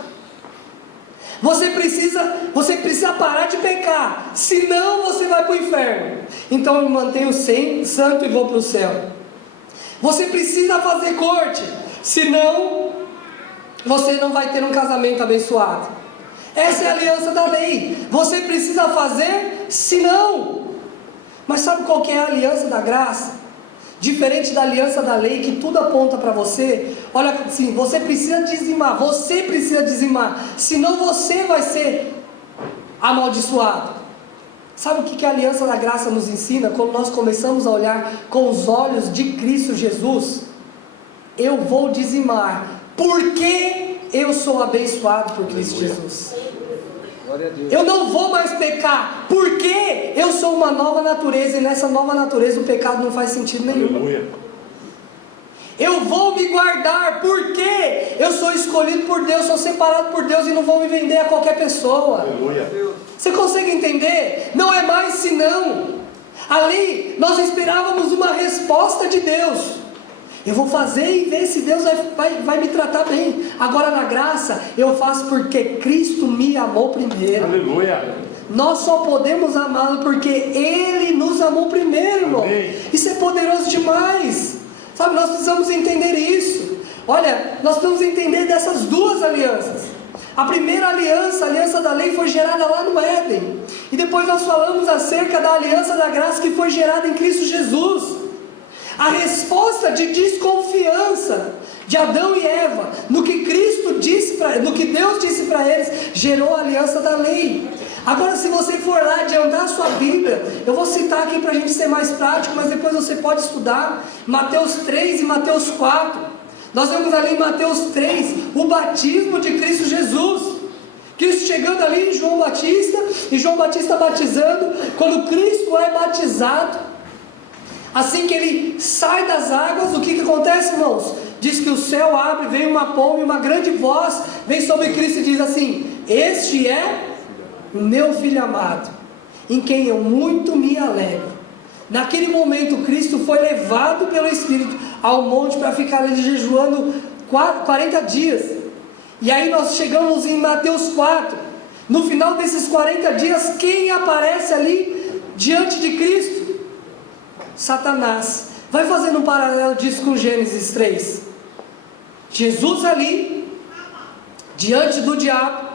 Você precisa parar de pecar, senão você vai para o inferno. Então eu me mantenho santo e vou para o céu. Você precisa fazer corte, senão você não vai ter um casamento abençoado. Essa é a aliança da lei. Você precisa fazer, senão. Mas sabe qual que é a aliança da graça? Diferente da aliança da lei, que tudo aponta para você. Olha assim, você precisa dizimar, senão você vai ser amaldiçoado. Sabe o que a aliança da graça nos ensina? Quando nós começamos a olhar com os olhos de Cristo Jesus: eu vou dizimar, porque eu sou abençoado por Cristo Jesus. Eu não vou mais pecar, porque eu sou uma nova natureza, e nessa nova natureza o pecado não faz sentido nenhum. Aleluia. Eu vou me guardar, porque eu sou escolhido por Deus, sou separado por Deus e não vou me vender a qualquer pessoa. Aleluia. Você consegue entender? Não é mais senão. Ali nós esperávamos uma resposta de Deus. Eu vou fazer e ver se Deus vai me tratar bem. Agora na graça, eu faço porque Cristo me amou primeiro. Aleluia. Nós só podemos amá-lo porque Ele nos amou primeiro, irmão. Amém. Isso é poderoso demais. Sabe, nós precisamos entender isso. Olha, nós precisamos entender dessas duas alianças. A primeira aliança, a aliança da lei, foi gerada lá no Éden. E depois nós falamos acerca da aliança da graça, que foi gerada em Cristo Jesus. A resposta de desconfiança de Adão e Eva no que no que Deus disse para eles, gerou a aliança da lei. Agora, se você for lá adiantar a sua Bíblia, eu vou citar aqui para a gente ser mais prático, mas depois você pode estudar Mateus 3 e Mateus 4. Nós vemos ali em Mateus 3 o batismo de Cristo Jesus. Cristo chegando ali em João Batista, e João Batista batizando. Quando Cristo é batizado, assim que ele sai das águas, o que acontece, irmãos? Diz que o céu abre, vem uma pomba e uma grande voz vem sobre Cristo e diz assim: este é o meu Filho amado, em quem eu muito me alegro. Naquele momento Cristo foi levado pelo Espírito ao monte para ficar ali jejuando 40 dias. E aí nós chegamos em Mateus 4. No final desses 40 dias, quem aparece ali diante de Cristo? Satanás. Vai fazendo um paralelo disso com Gênesis 3. Jesus ali, diante do diabo,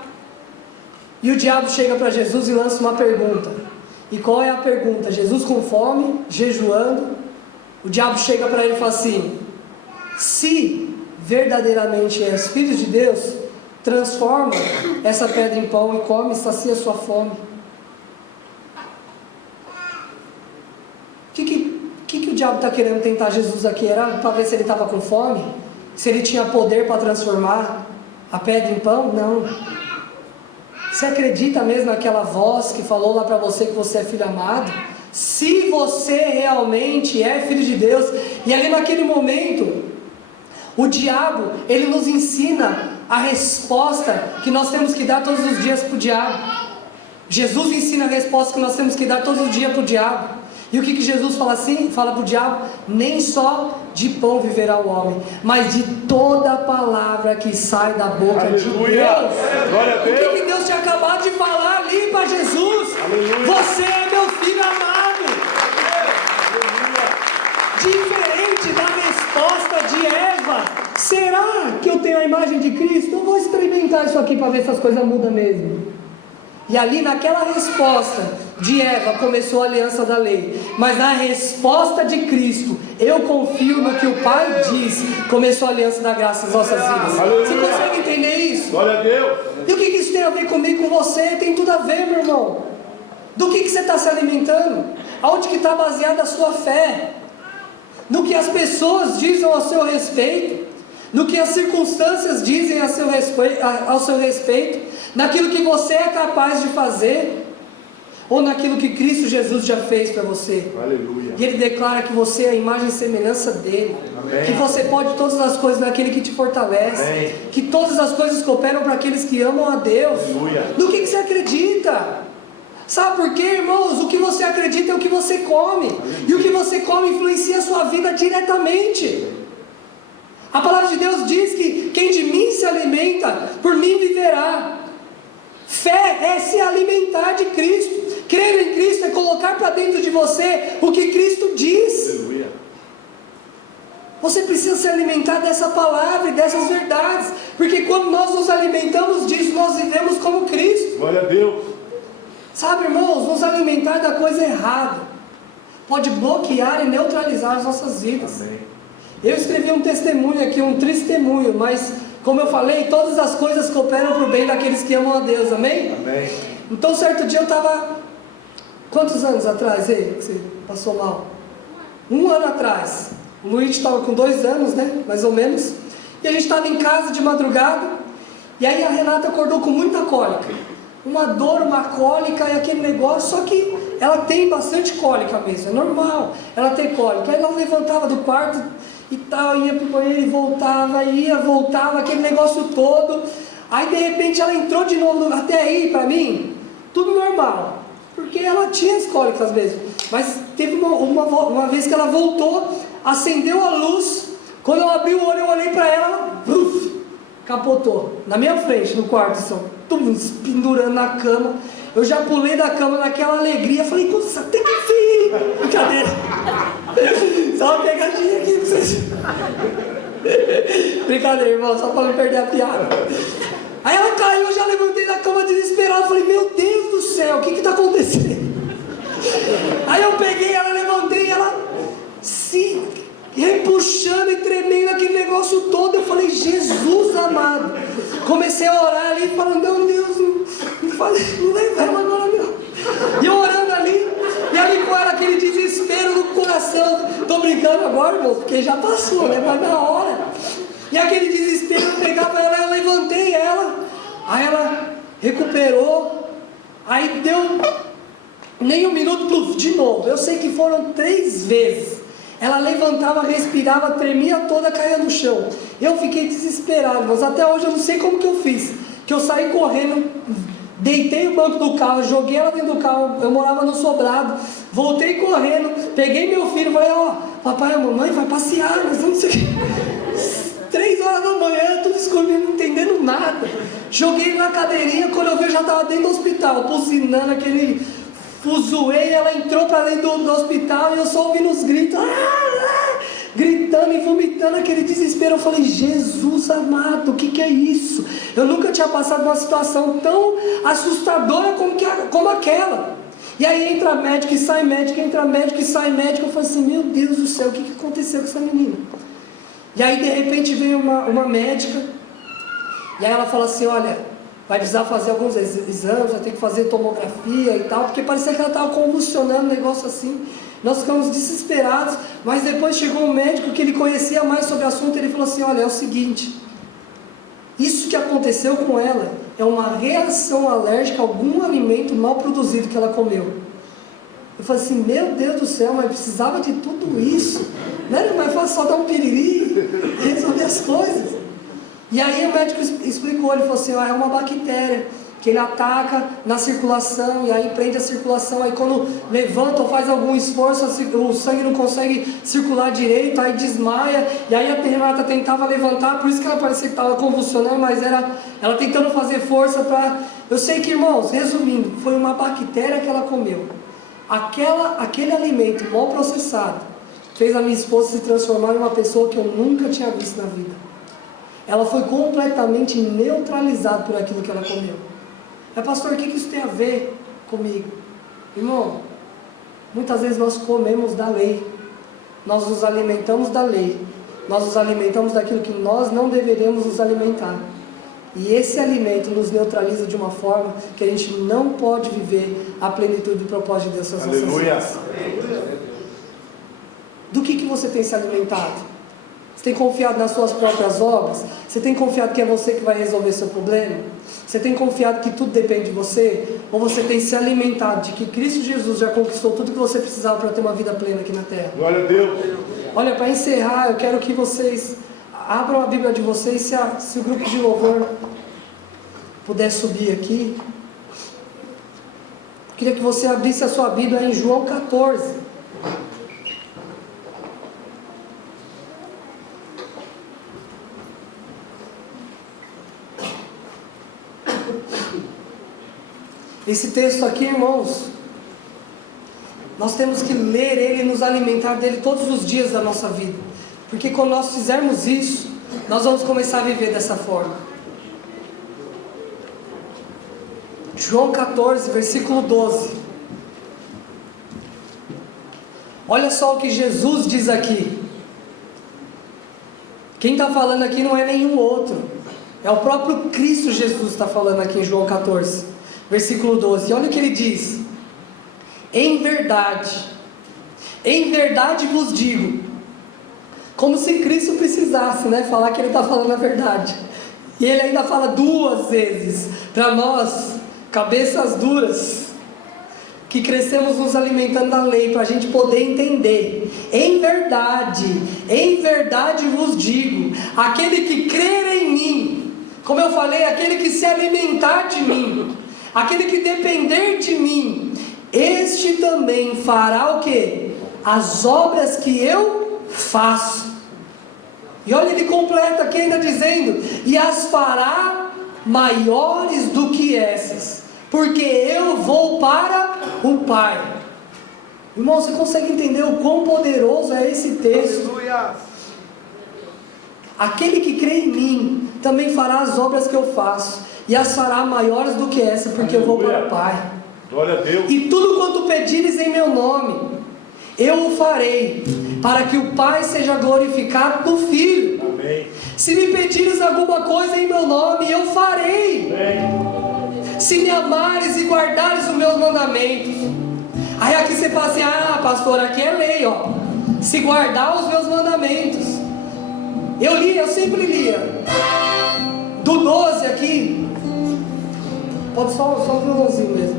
e o diabo chega para Jesus e lança uma pergunta. E qual é a pergunta? Jesus com fome, jejuando, o diabo chega para ele e fala assim: se verdadeiramente és filho de Deus, transforma essa pedra em pão e come e sacia a sua fome. O que o diabo está querendo tentar Jesus aqui? Era para ver se ele estava com fome? Se ele tinha poder para transformar a pedra em pão? Não. Você acredita mesmo naquela voz que falou lá para você que você é filho amado? Se você realmente é filho de Deus. E ali naquele momento, o diabo, ele nos ensina a resposta que nós temos que dar todos os dias para o diabo. Jesus ensina a resposta que nós temos que dar todos os dias para o diabo. E o que Jesus fala assim? Fala para o diabo: nem só de pão viverá o homem, mas de toda a palavra que sai da boca de Deus. Glória a Deus. O que Deus tinha acabado de falar ali para Jesus? Aleluia. Você é meu filho amado. Diferente da resposta de Eva: será que eu tenho a imagem de Cristo? Eu vou experimentar isso aqui para ver se as coisas mudam mesmo. E ali naquela resposta de Eva começou a aliança da lei, mas na resposta de Cristo, eu confio no que o Pai disse, começou a aliança da graça nas nossas vidas. Aleluia. Você consegue entender isso? Glória a Deus. E o que isso tem a ver comigo, com você? Tem tudo a ver, meu irmão. Do que você está se alimentando? Aonde que está baseada a sua fé? No que as pessoas dizem ao seu respeito? No que as circunstâncias dizem ao seu respeito? Naquilo que você é capaz de fazer? Ou naquilo que Cristo Jesus já fez para você? Aleluia. E Ele declara que você é a imagem e semelhança dele. Amém. Que você pode todas as coisas naquele que te fortalece. Amém. Que todas as coisas cooperam para aqueles que amam a Deus. Aleluia. No que você acredita? Sabe por quê, irmãos? O que você acredita é o que você come. E o que você come influencia a sua vida diretamente. A palavra de Deus diz que quem de mim se alimenta, por mim viverá. Fé é se alimentar de Cristo. Crer em Cristo é colocar para dentro de você o que Cristo diz. Aleluia. Você precisa se alimentar dessa palavra e dessas verdades, porque quando nós nos alimentamos disso, nós vivemos como Cristo. Glória a Deus. Sabe, irmãos, nos alimentar da coisa errada pode bloquear e neutralizar as nossas vidas. Amém. Eu escrevi um testemunho aqui, um testemunho, mas como eu falei, todas as coisas cooperam para o bem daqueles que amam a Deus, amém? Amém. Então certo dia eu estava, quantos anos atrás aí, que você passou mal? 1 ano atrás. O Luiz estava com 2 anos, né, mais ou menos. E a gente estava em casa de madrugada, e aí a Renata acordou com muita cólica. Uma dor, uma cólica e aquele negócio, só que ela tem bastante cólica mesmo, é normal ela ter cólica. Aí ela levantava do quarto e tal, ia pro banheiro e voltava, voltava, aquele negócio todo. Aí de repente ela entrou de novo, até aí para mim, tudo normal, porque ela tinha as cólicas mesmo. Mas teve uma vez que ela voltou, acendeu a luz, quando eu abri o olho, eu olhei para ela, capotou, na minha frente, no quarto, assim, pendurando na cama. Eu já pulei da cama naquela alegria, falei: nossa, até que enfim, brincadeira. Só uma pegadinha aqui pra vocês. Brincadeira, irmão, só para não perder a piada. Aí ela caiu, eu já levantei da cama desesperado, falei: meu Deus do céu, o que está acontecendo? Aí eu peguei ela, levantei, ela se repuxando e tremendo, aquele negócio todo. Eu falei: Jesus amado. Comecei a orar ali, falando: meu Deus, não leva ela agora não. E eu orando ali, e ali com ela, aquele desespero no coração. Tô brincando agora, irmão, porque já passou, né? Mas na hora. E aquele desespero, eu pegava ela, eu levantei ela. Aí ela recuperou. Aí deu nem um minuto, de novo. Eu sei que foram 3 vezes. Ela levantava, respirava, tremia toda, caía no chão. Eu fiquei desesperado, mas até hoje eu não sei como que eu fiz. Que eu saí correndo, deitei o banco do carro, joguei ela dentro do carro. Eu morava no sobrado, voltei correndo, peguei meu filho, falei: ó, papai e a mamãe vai passear, mas não sei o que. 3 horas da manhã, tudo escuro, não entendendo nada. Joguei na cadeirinha, quando eu vi eu já estava dentro do hospital, buzinando aquele fuzuê. Ela entrou para dentro do hospital e eu só ouvindo os gritos, gritando e vomitando, aquele desespero. Eu falei: Jesus amado, o que é isso? Eu nunca tinha passado uma situação tão assustadora como aquela. E aí entra médico e sai médico, entra médico e sai médico. Eu falei assim: meu Deus do céu, o que aconteceu com essa menina? E aí de repente veio uma médica, e aí ela fala assim: olha, vai precisar fazer alguns exames, vai ter que fazer tomografia e tal, porque parecia que ela estava convulsionando, um negócio assim. Nós ficamos desesperados, mas depois chegou um médico que ele conhecia mais sobre o assunto. Ele falou assim: olha, é o seguinte, isso que aconteceu com ela é uma reação alérgica a algum alimento mal produzido que ela comeu. Eu falei assim: meu Deus do céu, mas precisava de tudo isso? Não era mais fácil só dar um piriri e resolver as coisas. E aí o médico explicou, ele falou assim: é uma bactéria que ele ataca na circulação, e aí prende a circulação, aí quando levanta ou faz algum esforço, o sangue não consegue circular direito, aí desmaia, e aí a Renata tentava levantar, por isso que ela parecia que estava convulsionando, mas era ela tentando fazer força para... Eu sei que, irmãos, resumindo, foi uma bactéria que ela comeu. Aquele alimento mal processado fez a minha esposa se transformar em uma pessoa que eu nunca tinha visto na vida. Ela foi completamente neutralizada por aquilo que ela comeu. Pastor, o que isso tem a ver comigo? Irmão, muitas vezes nós comemos da lei, nós nos alimentamos da lei, nós nos alimentamos daquilo que nós não deveríamos nos alimentar, e esse alimento nos neutraliza de uma forma que a gente não pode viver a plenitude do propósito de Deus nas nossas vidas. Do que você tem se alimentado? Você tem confiado nas suas próprias obras? Você tem confiado que é você que vai resolver seu problema? Você tem confiado que tudo depende de você? Ou você tem se alimentado de que Cristo Jesus já conquistou tudo que você precisava para ter uma vida plena aqui na terra? Glória a Deus. Olha, para encerrar, eu quero que vocês abram a Bíblia de vocês. Se o grupo de louvor puder subir aqui, eu queria que você abrisse a sua Bíblia em João 14. Esse texto aqui, irmãos, nós temos que ler ele e nos alimentar dele todos os dias da nossa vida, porque quando nós fizermos isso, nós vamos começar a viver dessa forma. João 14, versículo 12. Olha só o que Jesus diz aqui. Quem está falando aqui não é nenhum outro, é o próprio Cristo Jesus está falando aqui em João 14. Versículo 12, olha o que ele diz: em verdade vos digo, como se Cristo precisasse, falar que ele está falando a verdade, e ele ainda fala 2 vezes, para nós, cabeças duras, que crescemos nos alimentando da lei, para a gente poder entender. Em verdade vos digo, aquele que crer em mim, como eu falei, aquele que se alimentar de mim, aquele que depender de mim, este também fará o quê? As obras que eu faço. E olha, ele completa aqui ainda dizendo: e as fará maiores do que essas, porque eu vou para o Pai. Irmão, você consegue entender o quão poderoso é esse texto? Aleluia. Aquele que crê em mim também fará as obras que eu faço, e as fará maiores do que essa, porque eu vou para o Pai. Glória a Deus. E tudo quanto pedires em meu nome, eu o farei, para que o Pai seja glorificado no Filho. Amém. Se me pedires alguma coisa em meu nome, eu farei. Amém. Se me amares e guardares os meus mandamentos. Aí aqui você fala assim: ah, pastor, aqui é lei, ó. Se guardar os meus mandamentos. Eu sempre lia. Do 12 aqui, pode só o violãozinho mesmo.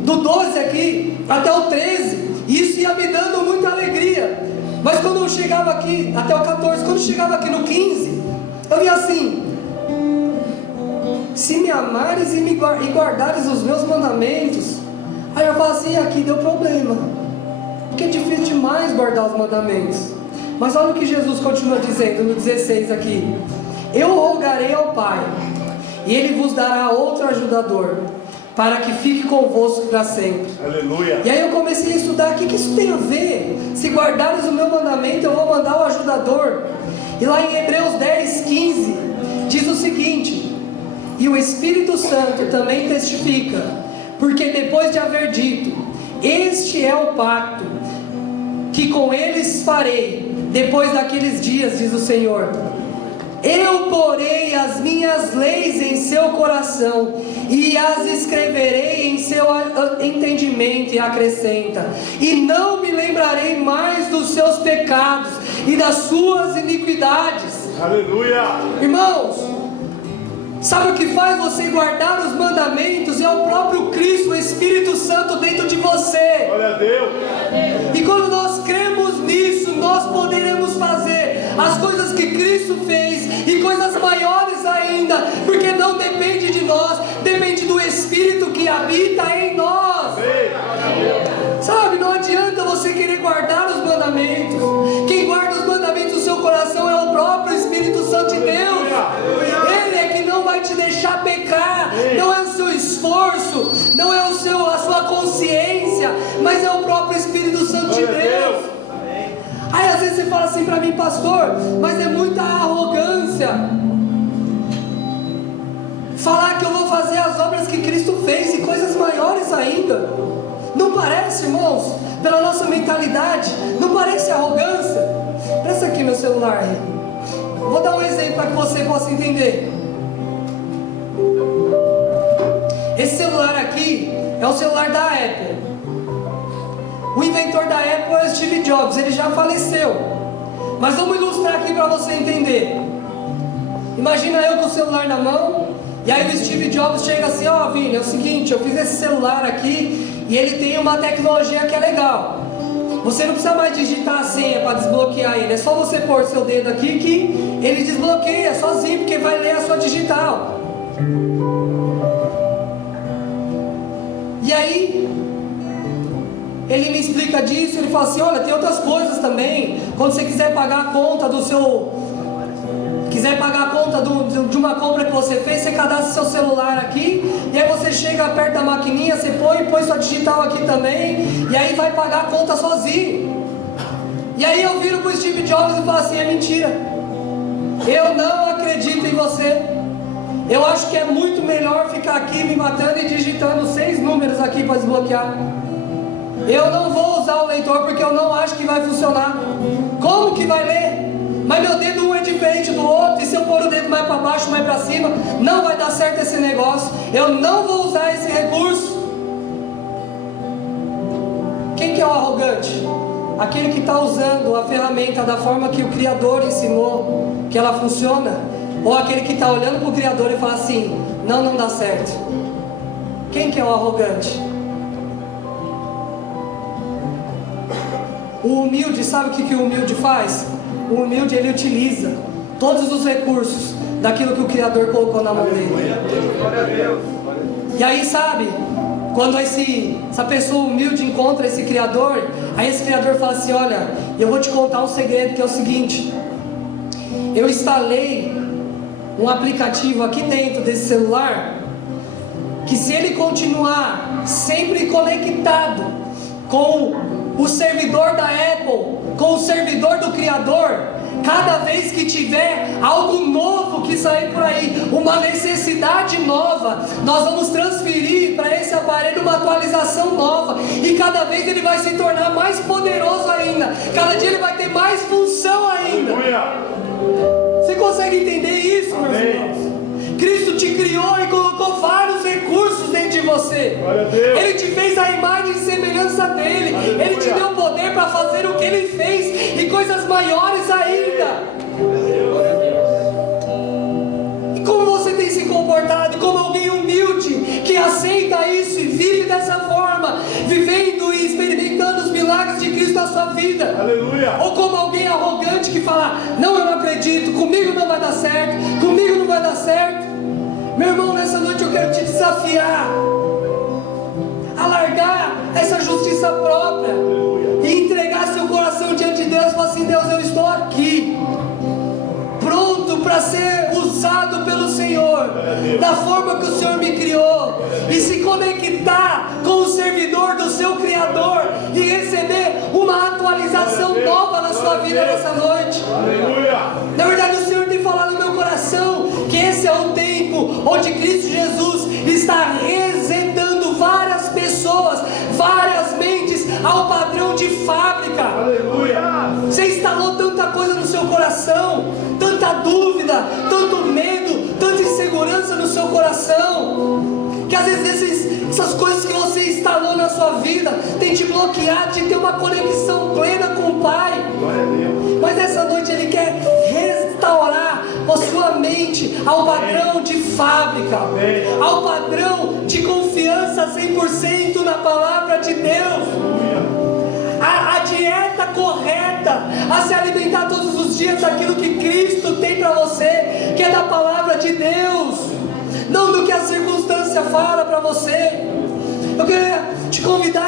Do 12 aqui até o 13, isso ia me dando muita alegria. Mas quando eu chegava aqui, até o 14, quando eu chegava aqui no 15, eu via assim: se me amares e guardares os meus mandamentos. Aí eu falo assim: aqui deu problema, porque é difícil demais guardar os mandamentos. Mas olha o que Jesus continua dizendo no 16 aqui: eu rogarei ao Pai, e Ele vos dará outro ajudador, para que fique convosco para sempre. Aleluia. E aí eu comecei a estudar: o que isso tem a ver? Se guardares o meu mandamento, eu vou mandar o ajudador. E lá em Hebreus 10, 15, diz o seguinte: e o Espírito Santo também testifica, porque depois de haver dito: este é o pacto que com eles farei depois daqueles dias, diz o Senhor, eu porei as minhas leis em seu coração e as escreverei em seu entendimento, e acrescenta: e não me lembrarei mais dos seus pecados e das suas iniquidades. Aleluia. Irmãos, sabe o que faz você guardar os mandamentos? É o próprio Cristo, o Espírito Santo dentro de você. Glória a Deus. E quando nós cremos nisso, nós poderemos fazer as coisas que Cristo fez e coisas maiores ainda, porque não depende depende de nós, depende do Espírito que habita em nós. Sabe, não adianta você querer guardar os mandamentos. Quem guarda os mandamentos do seu coração é o próprio Espírito Santo de Deus. Ele é que não vai te deixar pecar. Não é o seu esforço, não é a sua consciência, mas é o próprio Espírito Santo de Deus. Aí às vezes você fala assim para mim, pastor, mas é muita arrogância falar que eu vou fazer as obras que Cristo fez e coisas maiores ainda. Não parece, irmãos, pela nossa mentalidade, não parece arrogância? Presta aqui meu celular aí. Vou dar um exemplo para que você possa entender. Esse celular aqui é o celular da Apple. O inventor da Apple é Steve Jobs, ele já faleceu. Mas vamos ilustrar aqui para você entender. Imagina eu com o celular na mão, e aí o Steve Jobs chega assim, ó, Vini, é o seguinte, eu fiz esse celular aqui e ele tem uma tecnologia que é legal. Você não precisa mais digitar a senha para desbloquear ele, é só você pôr seu dedo aqui que ele desbloqueia sozinho, porque vai ler a sua digital. E aí ele me explica disso, ele fala assim, olha, tem outras coisas também. Quando você quiser pagar a conta do seu... quiser pagar a conta de uma compra que você fez, você cadastra seu celular aqui, e aí você chega perto da maquininha, você põe sua digital aqui também, e aí vai pagar a conta sozinho. E aí eu viro pro Steve Jobs e falo assim, é mentira. Eu não acredito em você. Eu acho que é muito melhor ficar aqui me matando e digitando 6 números aqui para desbloquear. Eu não vou usar o leitor porque eu não acho que vai funcionar. Como que vai ler? Mas meu dedo um é diferente do outro, e se eu pôr o dedo mais para baixo, mais para cima, não vai dar certo esse negócio. Eu não vou usar esse recurso. Quem que é o arrogante? Aquele que está usando a ferramenta da forma que o Criador ensinou que ela funciona, ou aquele que está olhando para o Criador e fala assim, não dá certo. Quem que é o arrogante? O humilde, sabe o que o humilde faz? O humilde, ele utiliza todos os recursos daquilo que o Criador colocou na mão dele. E aí, sabe, quando essa pessoa humilde encontra esse Criador, aí esse Criador fala assim, olha, eu vou te contar um segredo, que é o seguinte, eu instalei um aplicativo aqui dentro desse celular, que se ele continuar sempre conectado com o servidor da Apple, com o servidor do Criador, cada vez que tiver algo novo que sair por aí, uma necessidade nova, nós vamos transferir para esse aparelho uma atualização nova, e cada vez ele vai se tornar mais poderoso ainda, cada dia ele vai ter mais função ainda. Você consegue entender isso, meus irmãos? Cristo te criou e colocou vários recursos dentro de você. Ele te fez a imagem e semelhança dele. Ele te deu poder para fazer o que ele fez e coisas maiores ainda. E como você tem se comportado? Como alguém humilde que aceita isso e vive dessa forma, vivendo e experimentando os milagres de Cristo na sua vida? Aleluia. Ou como alguém arrogante que fala, não, eu não acredito, comigo não vai dar certo, comigo não vai dar certo. Meu irmão, nessa noite eu quero te desafiar a largar essa justiça própria e entregar seu coração diante de Deus e falar assim, Deus, eu estou aqui, pronto para ser usado pelo Senhor, da forma que o Senhor me criou, e se conectar com o servidor do seu Criador e receber uma atualização nova na sua vida nessa noite. Na verdade, o Senhor tem falado no meu coração que esse é o tempo onde Cristo Jesus está resetando várias pessoas, várias mentes ao padrão de fábrica. Aleluia. Você instalou tanta coisa no seu coração, tanta dúvida, tanto medo, tanta insegurança no seu coração, que às vezes essas coisas que você instalou na sua vida tem te bloqueado de ter uma conexão plena com o Pai. Mas essa noite Ele quer restaurar a sua mente ao padrão de fábrica, ao padrão de confiança 100% na palavra de Deus. A dieta correta, a se alimentar todos os dias daquilo que Cristo tem para você, que é da palavra de Deus. não do que a circunstância fala para você. Eu queria te convidar